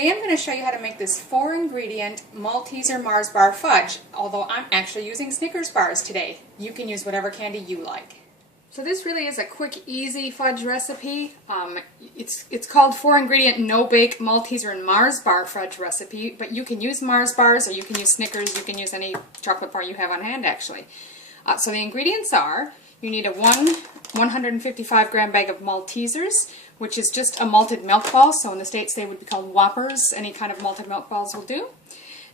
Today I'm going to show you how to make this 4-ingredient Malteser Mars bar fudge, although I'm actually using Snickers bars today. You can use whatever candy you like. So this really is a quick, easy fudge recipe. It's called 4-ingredient no-bake Malteser and Mars bar fudge recipe, but you can use Mars bars or you can use Snickers, you can use any chocolate bar you have on hand actually. So the ingredients are, you need a 155 gram bag of Maltesers, which is just a malted milk ball, so in the States they would be called Whoppers. Any kind of malted milk balls will do.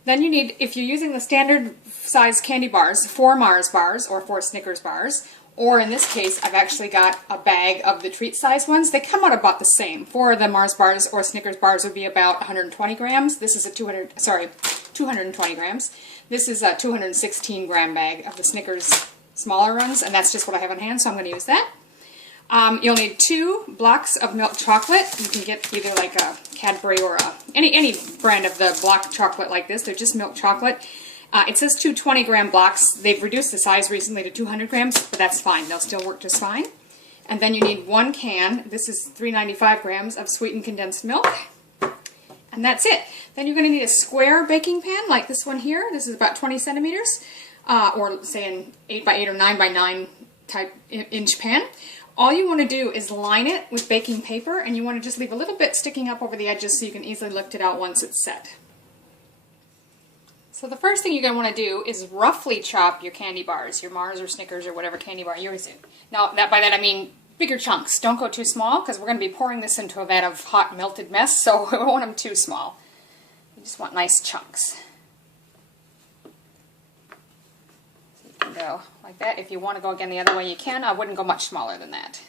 Then you need, if you're using the standard size candy bars, 4 Mars bars or 4 Snickers bars, or in this case I've actually got a bag of the treat size ones. They come out about the same. 4 of the Mars bars or Snickers bars would be about 120 grams. This is a 220 grams. This is a 216 gram bag of the Snickers smaller ones, and that's just what I have on hand, so I'm going to use that. You'll need 2 blocks of milk chocolate. You can get either like a Cadbury or any brand of the block chocolate like this. They're just milk chocolate. It says 220 gram blocks. They've reduced the size recently to 200 grams, but that's fine. They'll still work just fine. And then you need 1 can, this is 395 grams of sweetened condensed milk. And that's it. Then you're going to need a square baking pan like this one here. This is about 20 centimeters. Or say an 8 by 8 or 9 by 9 type inch pan. All you want to do is line it with baking paper, and you want to just leave a little bit sticking up over the edges so you can easily lift it out once it's set. So the first thing you're going to want to do is roughly chop your candy bars, your Mars or Snickers or whatever candy bar you're using. Now by that I mean bigger chunks. Don't go too small because we're going to be pouring this into a vat of hot melted mess, so we don't want them too small. You just want nice chunks. Go like that. If you want to go again the other way, you can. I wouldn't go much smaller than that.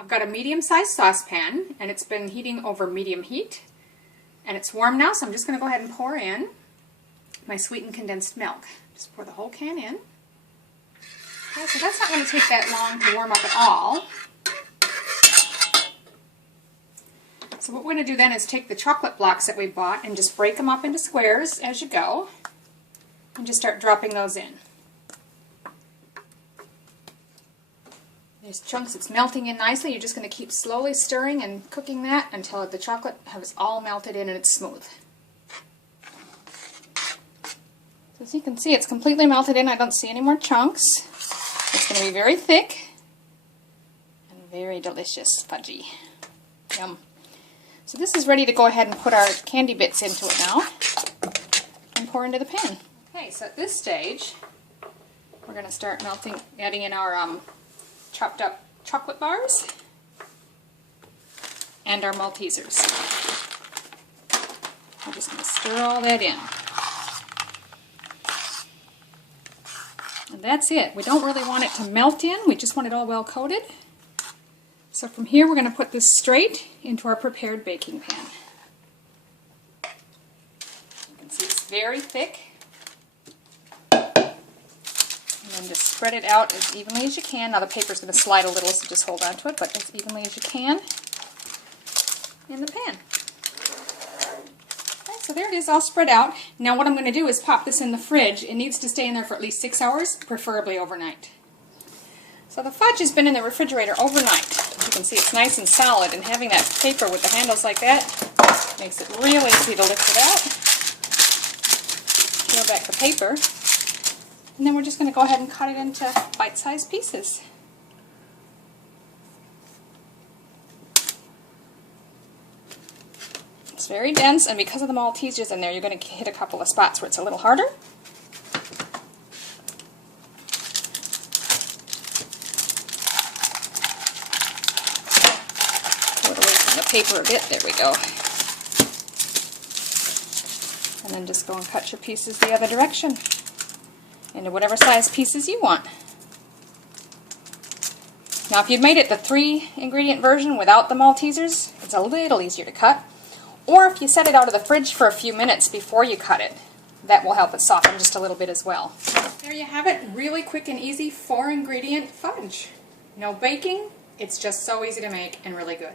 I've got a medium-sized saucepan, and it's been heating over medium heat, and it's warm now, so I'm just going to go ahead and pour in my sweetened condensed milk. Just pour the whole can in. Okay, so that's not going to take that long to warm up at all. So what we're going to do then is take the chocolate blocks that we bought and just break them up into squares as you go. And just start dropping those in. There's chunks, it's melting in nicely. You're just going to keep slowly stirring and cooking that until the chocolate has all melted in and it's smooth. So as you can see, it's completely melted in. I don't see any more chunks. It's going to be very thick and very delicious, fudgy. Yum. So this is ready to go ahead and put our candy bits into it now and pour into the pan. Okay, so at this stage, we're going to start adding in our chopped up chocolate bars and our Maltesers. We're just going to stir all that in. And that's it. We don't really want it to melt in, we just want it all well coated. So from here we're going to put this straight into our prepared baking pan. You can see it's very thick. And then just spread it out as evenly as you can. Now the paper's going to slide a little, so just hold on to it, but as evenly as you can in the pan. Okay, so there it is all spread out. Now what I'm going to do is pop this in the fridge. It needs to stay in there for at least 6 hours, preferably overnight. So the fudge has been in the refrigerator overnight. As you can see, it's nice and solid, and having that paper with the handles like that makes it real easy to lift it out. Peel back the paper. And then we're just going to go ahead and cut it into bite-sized pieces. It's very dense, and because of the Maltesers in there, you're going to hit a couple of spots where it's a little harder. Pull it away from the paper a bit. There we go. And then just go and cut your pieces the other direction into whatever size pieces you want. Now if you'd made it the 3-ingredient version without the Maltesers, it's a little easier to cut. Or if you set it out of the fridge for a few minutes before you cut it, that will help it soften just a little bit as well. There you have it, really quick and easy 4-ingredient fudge. No baking, it's just so easy to make and really good.